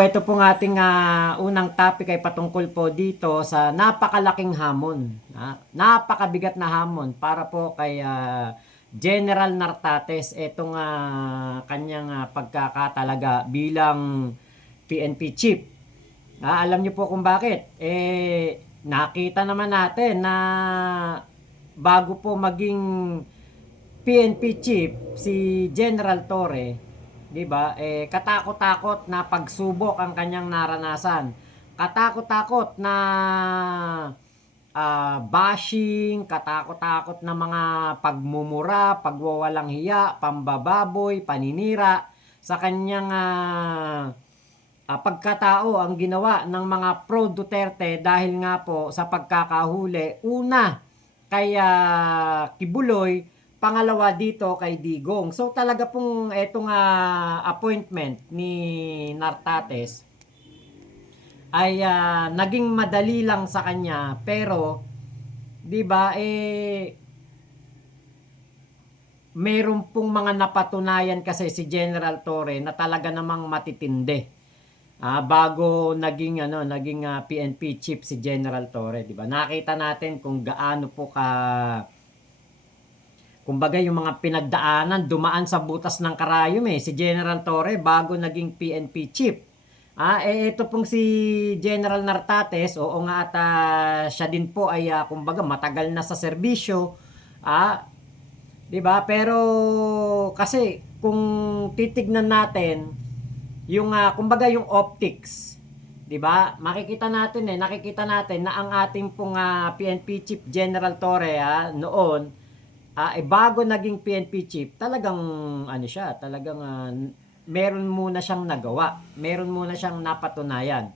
ito pong ating unang topic ay patungkol po dito sa napakalaking hamon. Napakabigat na hamon para po kay General Nartates itong kanyang pagkakatalaga bilang PNP chief. Alam niyo po kung bakit? Nakita naman natin na bago po maging PNP chief si General Torre, 'di ba? Katakot-takot na pagsubok ang kanyang naranasan. Katakot-takot na bashing, katakot-takot na mga pagmumura, pagwawalang hiya, pambababoy, paninira sa kanyang pagkatao ang ginawa ng mga pro Duterte dahil nga po sa pagkakahuli. Una, kay Kibuloy, pangalawa dito kay Digong. So talaga pong etong appointment ni Nartates ay naging madali lang sa kanya, pero 'di ba meron pong mga napatunayan kasi si General Torre na talaga namang matitindi. Bago naging PNP chief si General Torre, 'di ba? Nakita natin kung gaano po kumbaga yung mga pinagdaanan, dumaan sa butas ng karayom si General Torre bago naging PNP chief. Ito pong si General Nartates, oo nga at siya din po ay kumbaga matagal na sa serbisyo. 'Di ba? Pero kasi kung titignan natin yung kumbaga yung optics, 'di ba? Nakikita natin na ang ating pong PNP Chief General Torre noon bago naging PNP Chief, talagang talagang meron muna siyang nagawa, meron muna siyang napatunayan.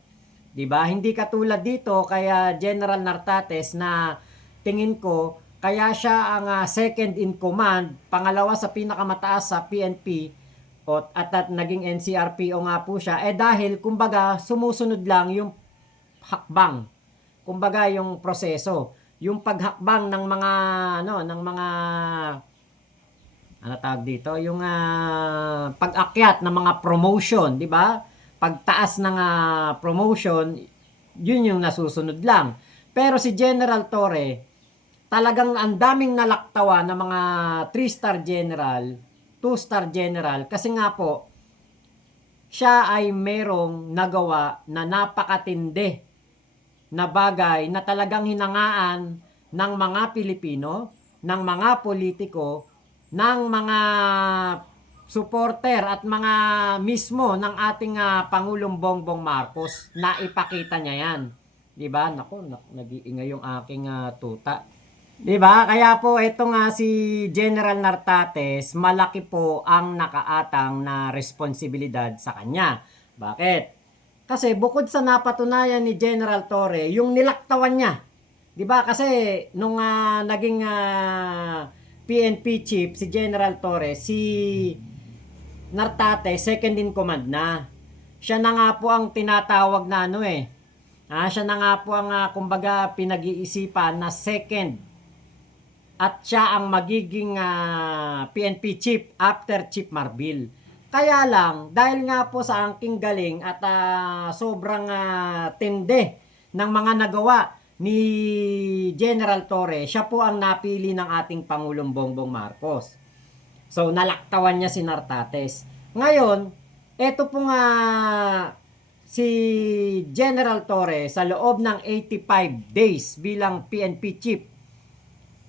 'Di ba? Hindi katulad dito kaya General Nartates na tingin ko kaya siya ang second in command, pangalawa sa pinakamataas sa PNP at naging NCRPO nga po siya dahil kumbaga sumusunod lang yung hakbang, kumbaga yung proseso, yung paghakbang ng mga tawag dito, yung pag-akyat ng mga promotion, di ba? Pagtaas ng promotion, yun yung nasusunod lang. Pero si General Torre, talagang ang daming nalaktawa ng mga 3-star general, 2-star general, kasi nga po, siya ay merong nagawa na napakatindi na bagay na talagang hinangaan ng mga Pilipino, ng mga politiko, ng mga supporter at mga mismo ng ating Pangulong Bongbong Marcos na ipakita niya yan. 'Di ba? Nako, nag-iingay yung aking tuta. 'Di ba? Kaya po itong si General Nartates, malaki po ang nakaatang na responsibilidad sa kanya. Bakit? Kasi bukod sa napatunayan ni General Torre, yung nilaktawan niya. 'Di ba? Kasi nung naging PNP chief si General Torre, si Nartates second in command na. Siya na nga po ang tinatawag na siya na nga po ang kumbaga pinag-iisipan na second at siya ang magiging PNP chief after Chief Marbil. Kaya lang, dahil nga po sa angking galing at sobrang tinde ng mga nagawa ni General Torre, siya po ang napili ng ating Pangulong Bongbong Marcos. So, nalaktawan niya si Nartates. Ngayon, eto po si General Torre sa loob ng 85 days bilang PNP chief,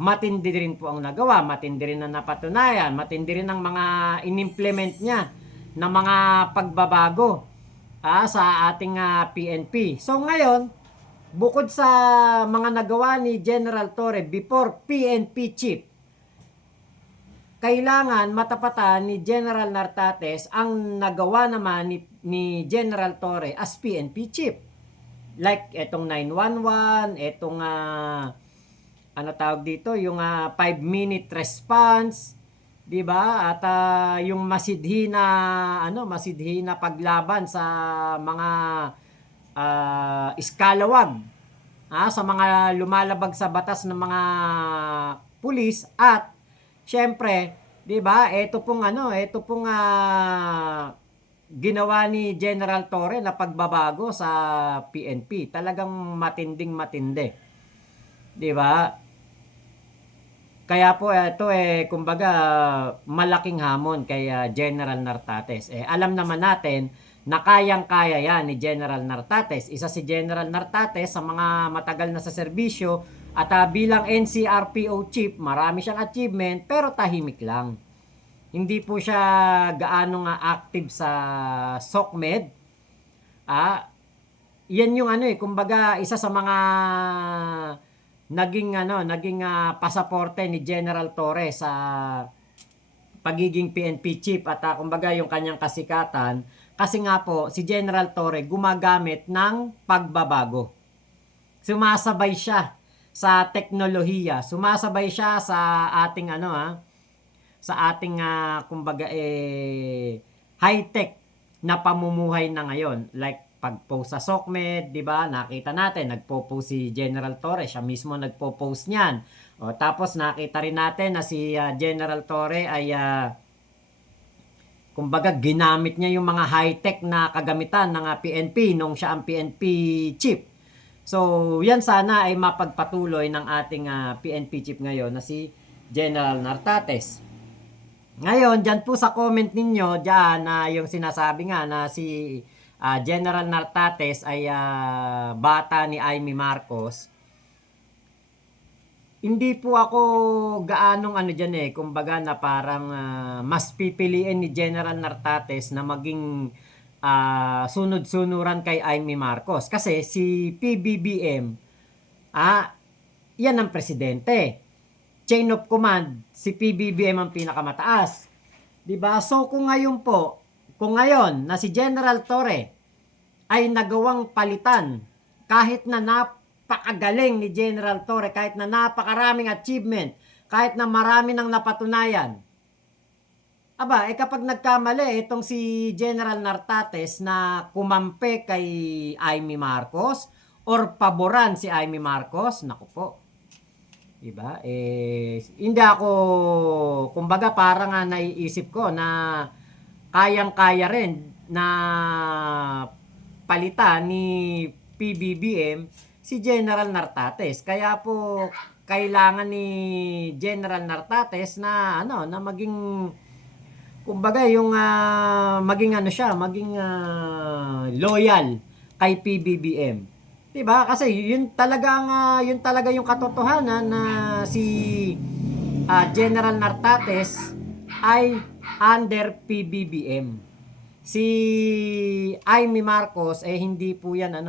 matindi rin po ang nagawa, matindi rin ang napatunayan, matindi rin ang mga inimplement niya na mga pagbabago sa ating PNP. So ngayon, bukod sa mga nagawa ni General Torre before PNP chief, kailangan matapatan ni General Nartates ang nagawa naman ni General Torre as PNP chief. Like etong 911, etong tawag dito, yung 5-minute response, 'di ba? At yung masidhina paglaban sa mga iskalawag, sa mga lumalabag sa batas ng mga pulis at syempre, 'di ba? Ito pong ginawa ni General Torre na pagbabago sa PNP. Talagang matinding matindi. 'Di ba? Kaya po ito kumbaga malaking hamon kay General Nartates. Alam naman natin na kayang-kaya yan ni General Nartates. Isa si General Nartates sa mga matagal na sa serbisyo at bilang NCRPO chief, marami siyang achievement pero tahimik lang. Hindi po siya gaano nga active sa SOCMED. Yan yung kumbaga isa sa mga naging pasaporte ni General Torre sa pagiging PNP chief at kumbaga yung kanyang kasikatan kasi nga po si General Torre gumagamit ng pagbabago. Sumasabay siya sa teknolohiya, sumasabay siya sa ating sa ating kumbaga high-tech na pamumuhay na ngayon. Like pag-post sa SOCMED, 'di ba? Nakita natin nagpo-post si General Torre, siya mismo nagpo-post niyan. O tapos nakita rin natin na si General Torre ay kumbaga ginamit niya yung mga high-tech na kagamitan ng PNP nung siya ang PNP chief. So, yan sana ay mapagpatuloy ng ating PNP chief ngayon na si General Nartates. Ngayon, dyan po sa comment ninyo, dyan na yung sinasabi nga na si General Nartates ay bata ni Amy Marcos. Hindi po ako gaanong dyan kumbaga na parang mas pipiliin ni General Nartates na maging sunod-sunuran kay Amy Marcos. Kasi si PBBM, yan ang presidente. Chain of command, si PBBM ang pinakamataas. 'Di ba? So kung ngayon na si General Torre ay nagawang palitan kahit na napakagaling ni General Torre, kahit na napakaraming achievement, kahit na marami nang napatunayan. Kapag nagkamali itong si General Nartates na kumampi kay Amy Marcos or paboran si Amy Marcos, naku po. Diba? Hindi ako, kumbaga parang naiisip ko na kayang-kaya rin na palitan ni PBBM si General Nartates. Kaya po kailangan ni General Nartates na na maging kumbaga yung maging maging loyal kay PBBM. 'Di ba? Kasi yun talaga yung katotohanan na si General Nartates ay under PBBM. Si Amy Marcos hindi po yan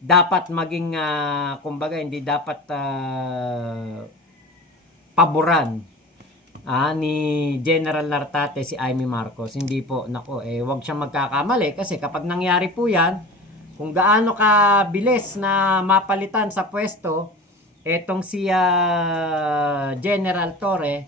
dapat maging kumbaga hindi dapat paboran ni General Nartates si Amy Marcos. Hindi po, wag siyang magkakamali kasi kapag nangyari po yan, kung gaano kabilis na mapalitan sa pwesto etong si General Torre,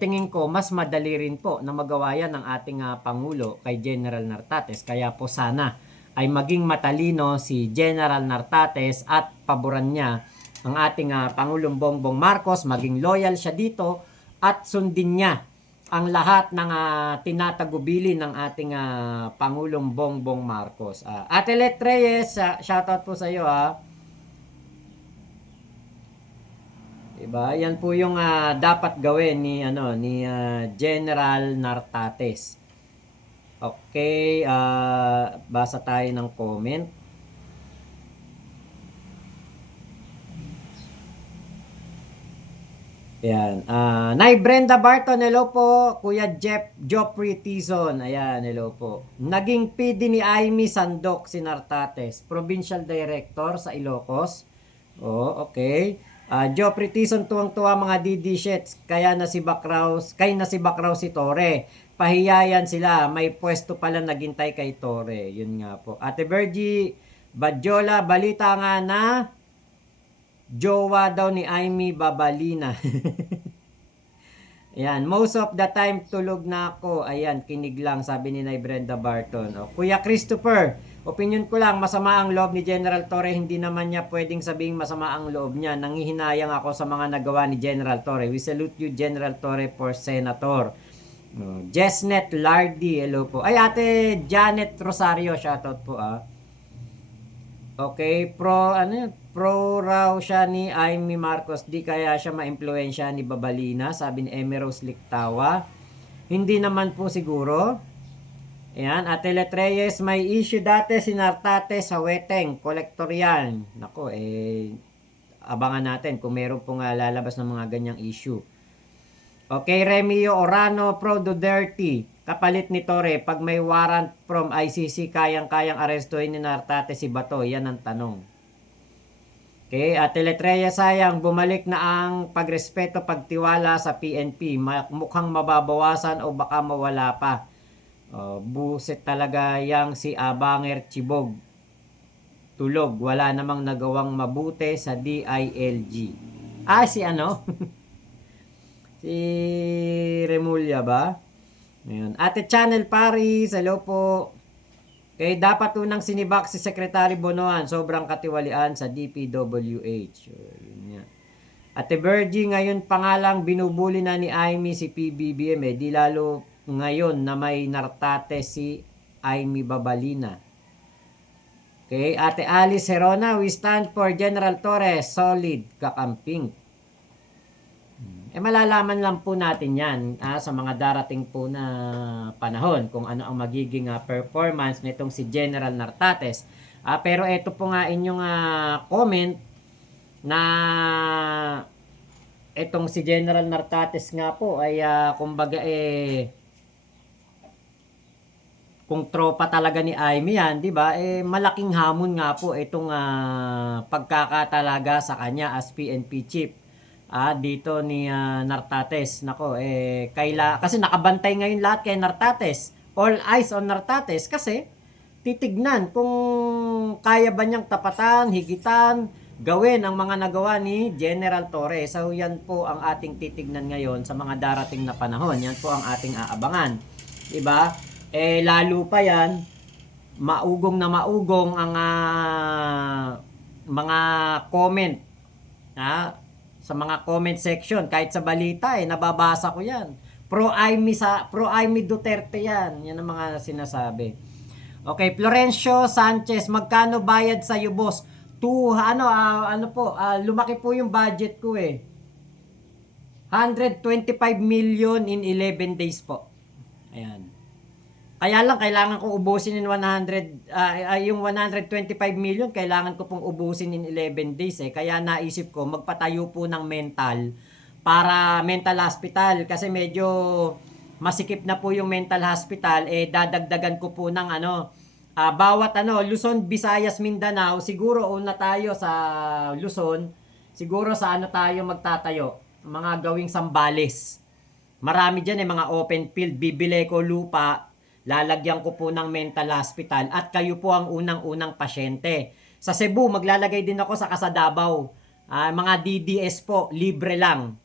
tingin ko mas madali rin po na magawa yan ng ating Pangulo kay General Nartates. Kaya po sana ay maging matalino si General Nartates at paboran niya ang ating Pangulong Bongbong Marcos, maging loyal siya dito at sundin niya ang lahat ng tinatagubili ng ating Pangulong Bongbong Marcos. Ate Let Reyes, shoutout po sa iyo Diba? Yan po yung dapat gawin ni General Nartates. Okay, basa tayo ng comment. Ayan. Nay Brenda Barton, hello po. Kuya Joffrey Tizon, ayan, hello po. Naging PD ni Amy Sandok si Nartates, Provincial Director sa Ilocos. Okay. Joffrey Tizon, tuwang-tuwa mga DD shits, kaya na si Bacraus si Torre. Pahiyayan sila, may pwesto pala naghintay kay Torre. Yun nga po. Ate Virgie Badjola, balita nga na jowa daw ni Amy Babalina. Ayan, most of the time tulog na ako. Ayan, kinig lang, sabi ni Nay Brenda Barton. Kuya Christopher, opinion ko lang, masama ang loob ni General Torre. Hindi naman niya pwedeng sabing masama ang loob niya. Nanghihinayang ako sa mga nagawa ni General Torre. We salute you, General Torre, for Senator. Jesnet Lardy, hello po. Ay, Ate Janet Rosario, shoutout po Okay, ano yun? Pro raw siya ni Amy Marcos, di kaya siya ma-impluwensya ni Babalina, sabi ni Emeros Lictawa. Hindi naman po siguro. Ayan, Ate Letreyes, may issue dati si Nartate sa Weteng, kolektor yan. Nako, abangan natin kung meron pong lalabas ng mga ganyang issue. Okay, Remio Orano, Pro Duterte. Kapalit ni Torre, pag may warrant from ICC, kayang-kayang arestuhin ni Nartate si Bato. Yan ang tanong. Okay, Ate Letreya, sayang, bumalik na ang pagrespeto, pagtiwala sa PNP. Mukhang mababawasan o baka mawala pa. Buset talaga yang si Abanger Chibog. Tulog, wala namang nagawang mabuti sa DILG. Si ano? Si Remulla ba? Ngayon. Ate Channel Paris, hello po. Okay, dapat unang sinibak si Secretary Bonoan, sobrang katiwalian sa DPWH. Ate Virgie, ngayon pangalang binubuli na ni Amy si PBBM di lalo ngayon na may Nartate si Amy Babalina. Okay, Ate Alice Herona, we stand for General Torres, solid kakamping. Malalaman lang po natin yan sa mga darating po na panahon kung ano ang magiging performance nitong si General Nartates. Pero ito po nga inyong comment na itong si General Nartates nga po ay kumbaga kung tropa talaga ni Amy yan, di ba? Malaking hamon nga po itong pagkakatalaga sa kanya as PNP chief. Dito ni Nartates. Nako, kasi nakabantay ngayon lahat kay Nartates. All eyes on Nartates kasi titignan kung kaya ba niyang tapatan, higitan, gawin ang mga nagawa ni General Torres. So yan po ang ating titignan ngayon sa mga darating na panahon. Yan po ang ating aabangan. Diba? Lalo pa yan, maugong na maugong ang mga comment. Sa mga comment section, kahit sa balita nababasa ko yan. Pro Amy Duterte yan. Yan ang mga sinasabi. Okay, Florencio Sanchez, magkano bayad sa iyo, boss? Lumaki po yung budget ko 125 million in 11 days po. Ayan. Kaya lang, kailangan ko ubusin in yung 125 million, kailangan ko pong ubusin in 11 days Kaya naisip ko, magpatayo po ng mental hospital. Kasi medyo masikip na po yung mental hospital. Dadagdagan ko po ng bawat Luzon, Visayas, Mindanao. Siguro una tayo sa Luzon. Siguro sa tayo magtatayo. Mga gawing Sambales. Marami dyan mga open field. Bibili ko lupa. Lalagyan ko po ng mental hospital at kayo po ang unang-unang pasyente. Sa Cebu, maglalagay din ako sa Kasadabaw. Mga DDS po, libre lang.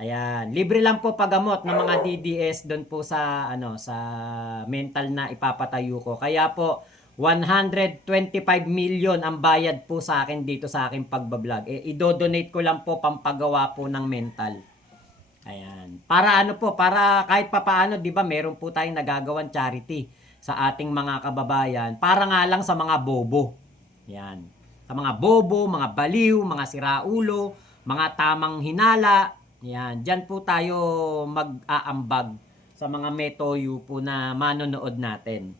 Ayan, libre lang po paggamot ng mga DDS doon po sa sa mental na ipapatayo ko. Kaya po 125 million ang bayad po sa akin dito sa aking pagbablog. Idodonate ko lang po pampagawa po ng mental. Ayan. Para para kahit papaano, 'di ba, meron po tayong nagagawang charity sa ating mga kababayan para nga lang sa mga bobo. Yan. Sa mga bobo, mga baliw, mga siraulo, mga tamang hinala. Yan. Diyan po tayo mag-aambag sa mga metoyo po na manonood natin.